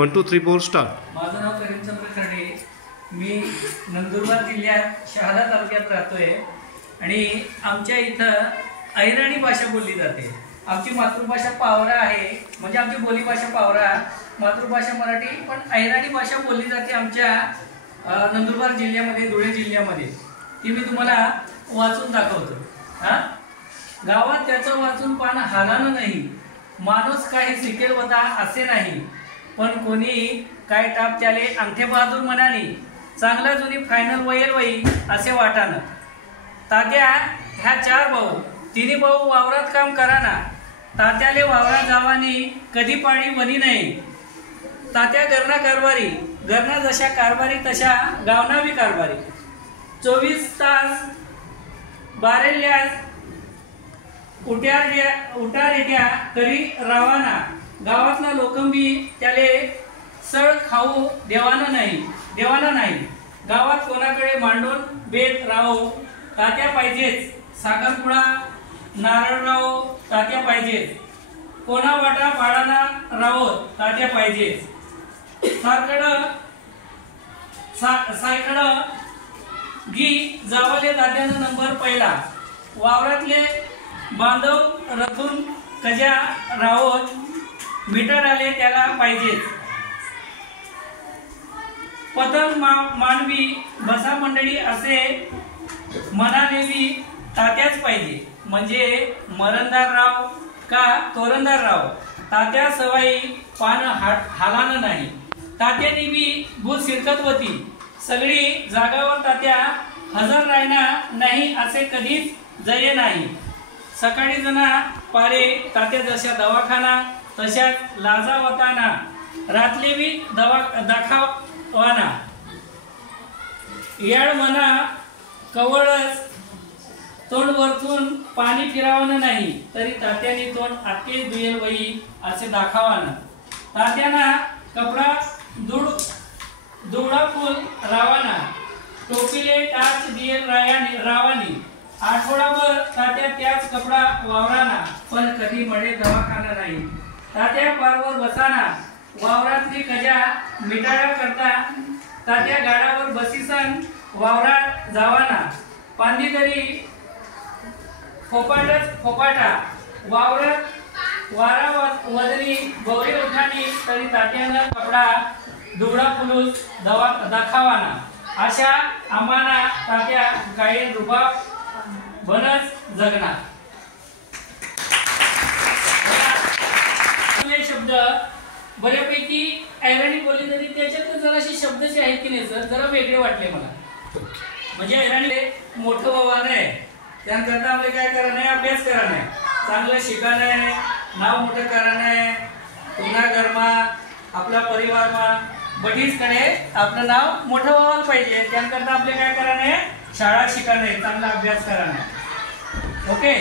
1 2 3 4 start. माझं नाव करीमचंद्र खर्डे, मी नंदुरबार जिल्ह्यात शहादा तालुक्यात राहतोय आणि आमच्या इथं अहिराणी भाषा बोलली जाते। आमची मातृभाषा पावरा आहे, म्हणजे आमची बोलीभाषा पावरा, मातृभाषा मराठी, पण अहिराणी भाषा बोलली जाते आमच्या नंदुरबार जिल्ह्यामध्ये, धुळे जिल्ह्यामध्ये। ती मी तुम्हाला वाचून दाखवतो। गावात त्याचं वाचून पान हालानं नाही, माणूस काही शिकेल होता असे नाही, पण कोणी काय टाप त्याले अंगठे बहादूर म्हणानी, चांगला जुनी फायनल वयल वई असे वाटानं। तात्या ह्या 4 भाऊ, 3 भाऊ वावरात काम कराना, तात्याले वावरात जावानी कधी पाणी वनी नाही। तात्या घरना कारभारी, घरना जशा कारभारी तशा गावना बी कारभारी। 24 तास बारेल्यास उठा रेट्या करी रावाना, गावातला लोकंबी त्याले सळ खाऊ देवाना नाही। गावात कोणाकडे मांडून बेत राहो तात्या पाहिजेच, साखरपुडा नारळराव तात्या पाहिजेच, कोणा वाटा पाडाना राहो तात्या पाहिजेच। सायकड गी जावाले तात्यानं नंबर पहिला, वावरातले बांधव रथून कजा राहोत, मीटर आले त्याला पाहिजेत। पतंग मानवी बसा मंडळी असे म्हणालेली तात्याच पाहिजे, म्हणजे मरणदारराव का तोरणदारराव, तात्या सवाई पान हालानं नाही। तात्यानी बी भूत शिरकत होती, सगळी जागावर तात्या हजर राहना नाही असे कधीच जये नाही। सकाळी जना पारे तात्या जशा दवाखाना तशाच लाजावताना, रातले बी दाखवाना। याड म्हणा कवळच तोंड वरतून पाणी फिरावणं नाही, तरी तात्याने तोंड आके दुयेल वई असे दाखवाना। तात्याना कपडा दुडा फुल रावाना, टोपीले टाच दियेल रावानी। आठवडाभर तात्या त्याच कपडा वावराना, पण कधी मळे दवाखाना नाही। तात्या पारवर बसाना, वावरातली कजा मिटाळा करता, तात्या गाडावर बसीसन वावरात जावाना। पांदी तरी फोपाटा, वावरात वारा वदनी गौरी उठानी, तरी तात्यानं कपडा दुबडा फुलूस दाखवाना। अशा आम्हाना तात्या गायन रुबाब बनच जगणार। शब्द बऱ्यापैकी अहिराणी बोलली तरी त्याच्यात जराशी शब्द जे आहेत की नाही सर, जरा वेगळे वाटले मला। म्हणजे अहिराणी मोठं व्हावं नाही, त्यानंतर आपले काय करा नाही, अभ्यास करा नाही, चांगलं शिका नाही, नाव मोठं करा नाही, पुन्हा घरमा आपला परिवारमा बटीसकडे आपलं नाव मोठं व्हायला पाहिजे। त्यानंतर आपले काय करा नाही, शाळा शिका नाही, चांगला अभ्यास करा नाही। ओके।